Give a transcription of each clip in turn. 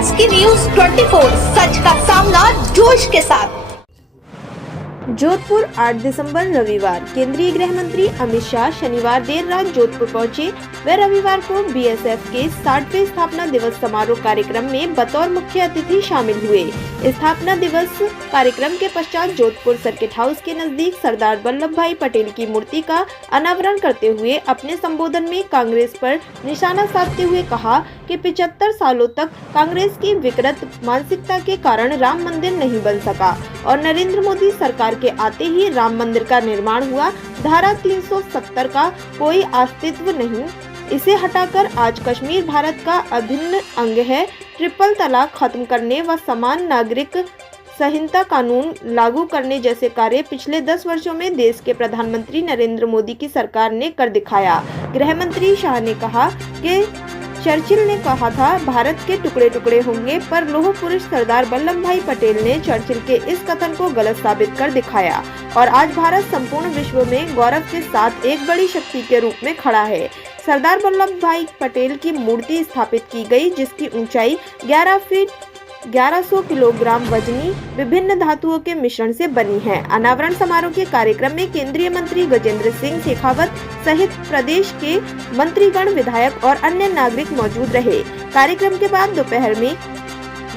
SK News 24, सच का सामना जोश के साथ। जोधपुर 8 दिसंबर रविवार। केंद्रीय गृह मंत्री अमित शाह शनिवार देर रात जोधपुर पहुंचे। वे रविवार को BSF के 60वें स्थापना दिवस समारोह कार्यक्रम में बतौर मुख्य अतिथि शामिल हुए। स्थापना दिवस कार्यक्रम के पश्चात जोधपुर सर्किट हाउस के नजदीक सरदार वल्लभ भाई पटेल की मूर्ति का अनावरण करते हुए अपने संबोधन में कांग्रेस पर निशाना साधते हुए कहा कि 75 सालों तक कांग्रेस की विकृत मानसिकता के कारण राम मंदिर नहीं बन सका और नरेंद्र मोदी सरकार के आते ही राम मंदिर का निर्माण हुआ। धारा 370 का कोई अस्तित्व नहीं। इसे हटाकर आज कश्मीर भारत का अभिन्न अंग है। ट्रिपल तलाक खत्म करने व समान नागरिक संहिता कानून लागू करने जैसे कार्य पिछले 10 वर्षों में देश के प्रधानमंत्री नरेंद्र मोदी की सरकार ने कर दिखाया। गृह मंत्री शाह ने कहा कि चर्चिल ने कहा था भारत के टुकड़े टुकड़े होंगे, पर लौह पुरुष सरदार वल्लभ भाई पटेल ने चर्चिल के इस कथन को गलत साबित कर दिखाया और आज भारत संपूर्ण विश्व में गौरव के साथ एक बड़ी शक्ति के रूप में खड़ा है। सरदार वल्लभ भाई पटेल की मूर्ति स्थापित की गई, जिसकी ऊंचाई 11 फीट 1100 किलोग्राम वजनी विभिन्न धातुओं के मिश्रण से बनी है। अनावरण समारोह के कार्यक्रम में केंद्रीय मंत्री गजेंद्र सिंह शेखावत सहित प्रदेश के मंत्रीगण, विधायक और अन्य नागरिक मौजूद रहे। कार्यक्रम के बाद दोपहर में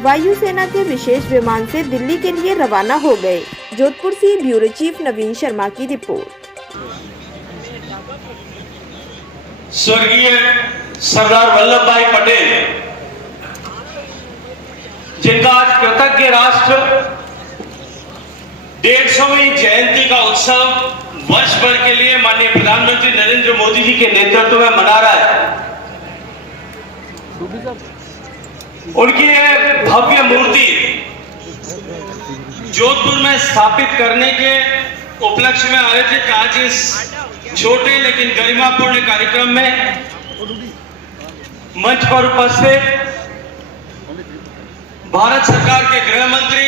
वायुसेना के विशेष विमान से दिल्ली के लिए रवाना हो गए। जोधपुर से ब्यूरो चीफ नवीन शर्मा की रिपोर्ट। स्वर्गीय सरदार वल्लभ भाई पटेल, जिनका आज कृतज्ञ राष्ट्र 150वीं जयंती का उत्सव वर्ष भर के लिए माननीय प्रधानमंत्री नरेंद्र मोदी जी के नेतृत्व में मना रहा है। उनकी यह भव्य मूर्ति जोधपुर में स्थापित करने के उपलक्ष्य में आयोजित आज इस छोटे लेकिन गरिमापूर्ण कार्यक्रम में मंच पर उपस्थित भारत सरकार के गृह मंत्री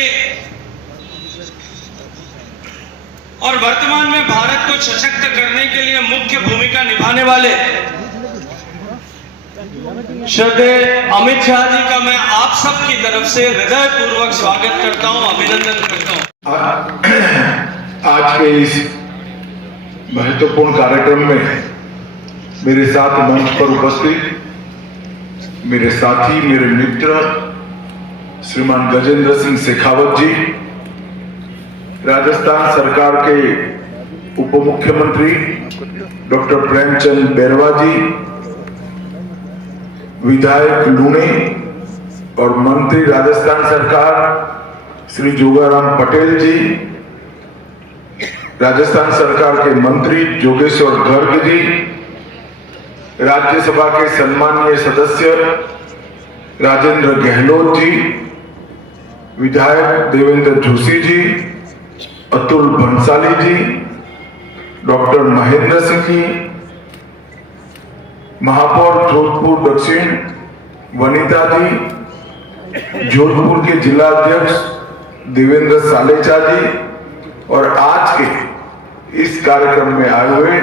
और वर्तमान में भारत को सशक्त करने के लिए मुख्य भूमिका निभाने वाले श्रद्धेय अमित शाह जी का मैं आप सब की तरफ से हृदय पूर्वक स्वागत करता हूं, अभिनंदन करता हूं। आज के इस महत्वपूर्ण कार्यक्रम में मेरे साथ मंच पर उपस्थित मेरे साथी, मेरे मित्र श्रीमान गजेंद्र सिंह शेखावत जी, राजस्थान सरकार के उप मुख्यमंत्री डॉक्टर प्रेमचंद बैरवा जी, विधायक लूणे और मंत्री राजस्थान सरकार श्री जोगाराम पटेल जी, राजस्थान सरकार के मंत्री जोगेश्वर गर्ग जी, राज्यसभा के सम्मानीय सदस्य राजेंद्र गहलोत जी, विधायक देवेंद्र जोशी जी, अतुल भंसाली जी, डॉक्टर महेंद्र सिंह जी, महापौर जोधपुर दक्षिण वनिता जी, जोधपुर के जिला अध्यक्ष देवेंद्र सालेचा जी और आज के इस कार्यक्रम में आए हुए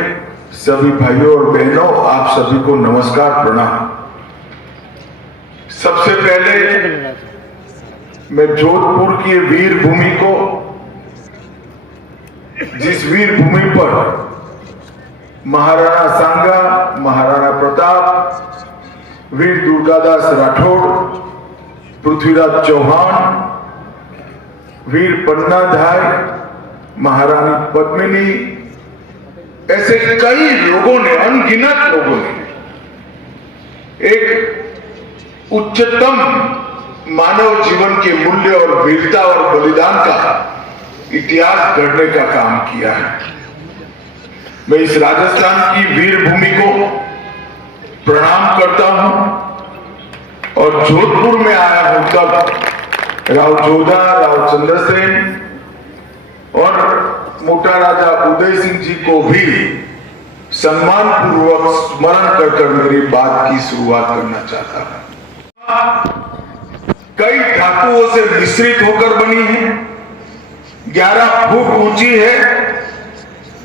सभी भाइयों और बहनों, आप सभी को नमस्कार, प्रणाम। सबसे पहले मैं जोधपुर की वीर भूमि को, जिस वीर भूमि पर महाराणा सांगा, महाराणा प्रताप, वीर दुर्गादास राठौड़, पृथ्वीराज चौहान, वीर पन्नाधाय, महारानी पद्मिनी, ऐसे कई लोगों ने, अनगिनत लोगों ने एक उच्चतम मानव जीवन के मूल्य और वीरता और बलिदान का इतिहास गढ़ने का काम किया है। मैं इस राजस्थान की वीर भूमि को प्रणाम करता हूं और जोधपुर में आया हूं तब राव जोधा, राव चंद्रसेन और मोटा राजा उदय सिंह जी को भी सम्मान पूर्वक स्मरण कर मेरी बात की शुरुआत करना चाहता हूं। कई धातुओं से मिश्रित होकर बनी है, 11 फुट ऊंची है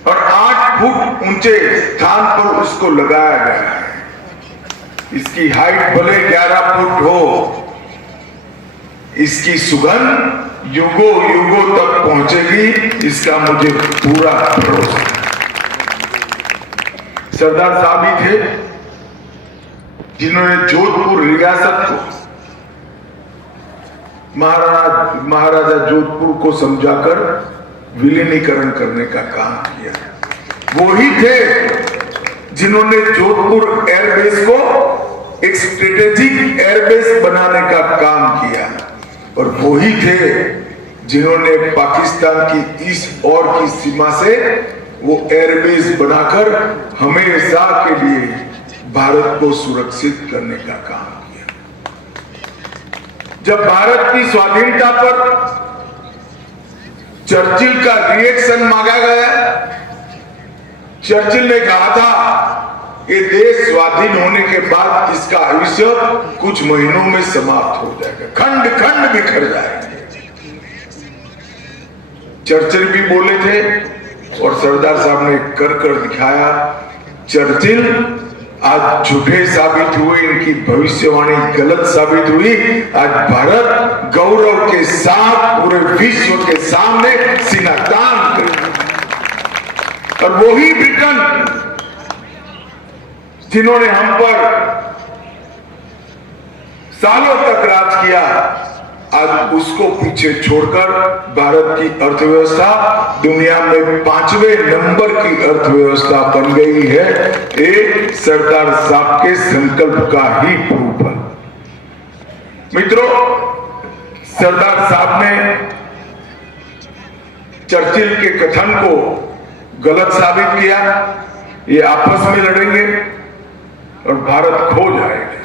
और 8 फुट ऊंचे स्थान पर उसको लगाया गया है। इसकी हाइट भले 11 फुट हो, इसकी सुगंध युगों युगों तक पहुंचेगी, इसका मुझे पूरा भरोसा है। सरदार साहब ही थे जिन्होंने जोधपुर रियासत को महाराजा जोधपुर को समझाकर विलीनीकरण करने का काम किया। वो ही थे जिन्होंने जोधपुर एयरबेस को एक स्ट्रेटेजिक एयरबेस बनाने का काम किया, और वो ही थे जिन्होंने पाकिस्तान की इस और की सीमा से वो एयरबेस बनाकर हमेशा के लिए भारत को सुरक्षित करने का काम किया। जब भारत की स्वाधीनता पर चर्चिल का रिएक्शन मांगा गया, चर्चिल ने कहा था ये देश स्वाधीन होने के बाद इसका आयुष्य कुछ महीनों में समाप्त हो जाएगा, खंड खंड बिखर जाएंगे। चर्चिल भी बोले थे और सरदार साहब ने कर दिखाया। चर्चिल आज झूठे साबित हुए, इनकी भविष्यवाणी गलत साबित हुई। आज भारत गौरव के साथ पूरे विश्व के सामने सीना तान कर, और वही ब्रिटेन जिन्होंने हम पर सालों तक राज किया, आज उसको पीछे छोड़कर भारत की अर्थव्यवस्था दुनिया में 5वें नंबर की अर्थव्यवस्था बन गई है। ये सरदार साहब के संकल्प का ही प्रूफ है। मित्रों, सरदार साहब ने चर्चिल के कथन को गलत साबित किया। ये आपस में लड़ेंगे और भारत खो जाएगा।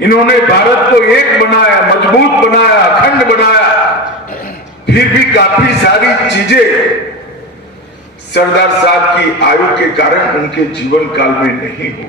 इन्होंने भारत को एक बनाया, मजबूत बनाया, अखंड बनाया, फिर भी काफी सारी चीजें सरदार साहब की आयु के कारण उनके जीवन काल में नहीं हो।